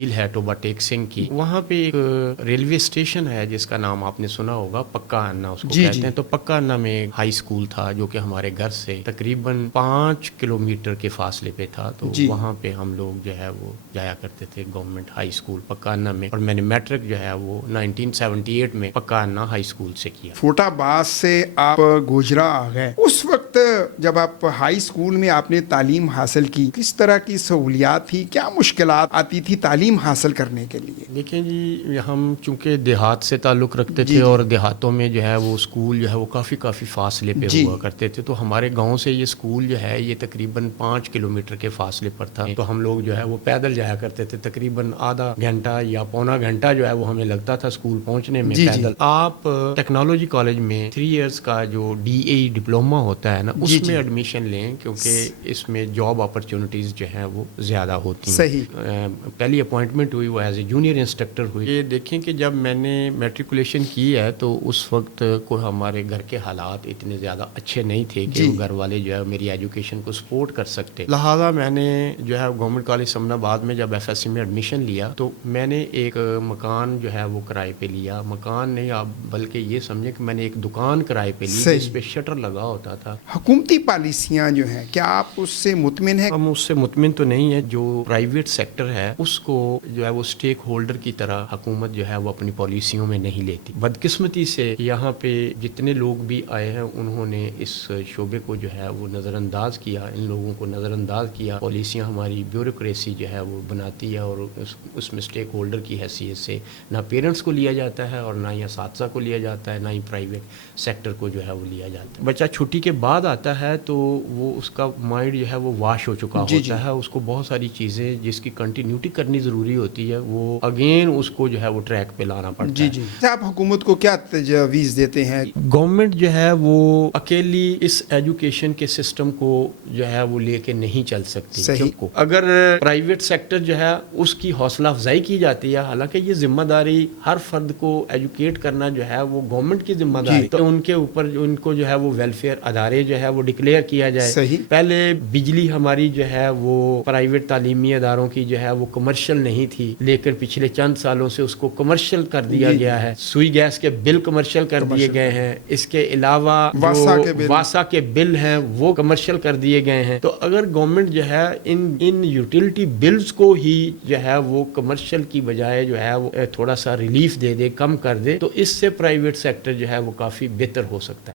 ہے Toba take Singh की। वहाँ पे एक रेलवे स्टेशन है जिसका नाम आपने सुना होगा, पक्का अन्ना उसको जी, कहते जी। हैं। तो पक्का अन्ना में एक हाई स्कूल था जो कि हमारे घर से तकरीबन 5 किलोमीटर के फासले पे था। तो जी। वहाँ पे हम लोग जो है वो जाया करते थे गवर्नमेंट हाई स्कूल पक्का अन्ना में। और मैंने मैट्रिक जो है वो 1978 में पक्का अन्ना हाई स्कूल से किया। फोटाबाज से आप गोजरा आ गए, उस वक्त जब आप हाई स्कूल में आपने तालीम हासिल की, किस तरह की सहूलियात थी, क्या मुश्किलात आती थी तालीम हासिल करने के लिए? देखिए जी, हम चूंकि देहात से ताल्लुक़ रखते जी, थे जी। और देहातों में जो है वो स्कूल जो है वो काफ़ी फासले पे जी। हुआ करते थे। तो हमारे गांव से ये स्कूल जो है ये तकरीबन 5 किलोमीटर के फासले पर था। तो हम लोग जो है वो पैदल जाया करते थे, तकरीबन आधा घंटा या पौना घंटा जो है वो हमें लगता था स्कूल पहुंचने में जी, जी। पैदल। आप टेक्नोलॉजी कॉलेज में 3 इयर्स का जो DA डिप्लोमा होता है ना, जी, उसमें जी। एडमिशन लें क्योंकि इसमें जॉब अपॉर्चुनिटीज़ जो हैं वो ज़्यादा होती हैं। सही। पहली अपॉइंटमेंट हुई वो एज ए जूनियर इंस्ट्रक्टर हुई। ये देखें कि जब मैंने मैट्रिकुलेशन की है तो उस वक्त को हमारे घर के हालात इतने ज़्यादा अच्छे नहीं थे कि जी। वो घर वाले जो है मेरी एजुकेशन को सपोर्ट कर सकते। लिहाजा मैंने जो है गवर्नमेंट कॉलेज समनाबाद में जब FSC में एडमिशन लिया तो मैंने एक मकान जो है वो किराए पे लिया। मकान नहीं, आप बल्कि ये समझें कि मैंने एक दुकान किराए पे ली सही। जिस पे शटर लगा होता था। हुकूमती पॉलिसियां जो हैं, क्या आप उससे मुतमिन हैं? हम उससे मुतमिन तो नहीं है। जो प्राइवेट सेक्टर है उसको जो है वो स्टेक होल्डर की तरह हुकूमत जो है वो अपनी पॉलिसियों में नहीं लेती। बदकिस्मती से यहाँ पे जितने लोग भी आए हैं उन्होंने इस शोबे को जो है वो नज़रअंदाज किया, इन लोगों को नज़रअंदाज किया। पॉलिसियाँ हमारी ब्यूरोक्रेसी जो है वो बनाती है और उसमें स्टेक होल्डर की हैसियत से ना पेरेंट्स को लिया जाता है और ना ही असातिज़ा को लिया जाता है, ना ही प्राइवेट सेक्टर को जो है वो लिया जाता है। बच्चा छुट्टी के बाद आता है तो वो उसका माइंड जो है वो वाश हो चुका जी, जी। होता है। उसको बहुत सारी चीज़ें जिसकी कंटिन्यूटी करनी ज़रूरी होती है वो अगेन उसको जो है वो ट्रैक पे लाना पड़ता जी, है। जी। आप हुकूमत को क्या तजवीज़ देते हैं? गवर्नमेंट जो है वो अकेली इस एजुकेशन के सिस्टम को जो है वो लेके नहीं चल सकती। सही। क्योंकि अगर प्राइवेट सेक्टर जो है उसकी हौसला अफजाई की जाती है, हालांकि ये जिम्मेदारी हर फर्द को एजुकेट करना जो है वो गवर्नमेंट की जिम्मेदारी, तो उनके ऊपर उनको जो है वो वेलफेयर अदारे जो है वो डिक्लेयर किया जाए। सही। पहले बिजली हमारी जो है वो प्राइवेट तालीमी अदारों की जो है वो कमर्शियल नहीं थी, लेकिन पिछले चंद सालों से उसको कमर्शियल कर दिया गया है। सुई गैस के बिल कमर्शियल कर दिए गए हैं। इसके अलावा वासा के बिल हैं वो कमर्शियल कर दिए गए हैं। तो अगर गवर्नमेंट जो है इन यूटिलिटी बिल्स को ही जो है वो कमर्शियल की बजाय जो है वो थोड़ा सा रिलीफ दे दे, कम कर दे, तो इससे प्राइवेट सेक्टर जो है वो काफ़ी बेहतर हो सकता है।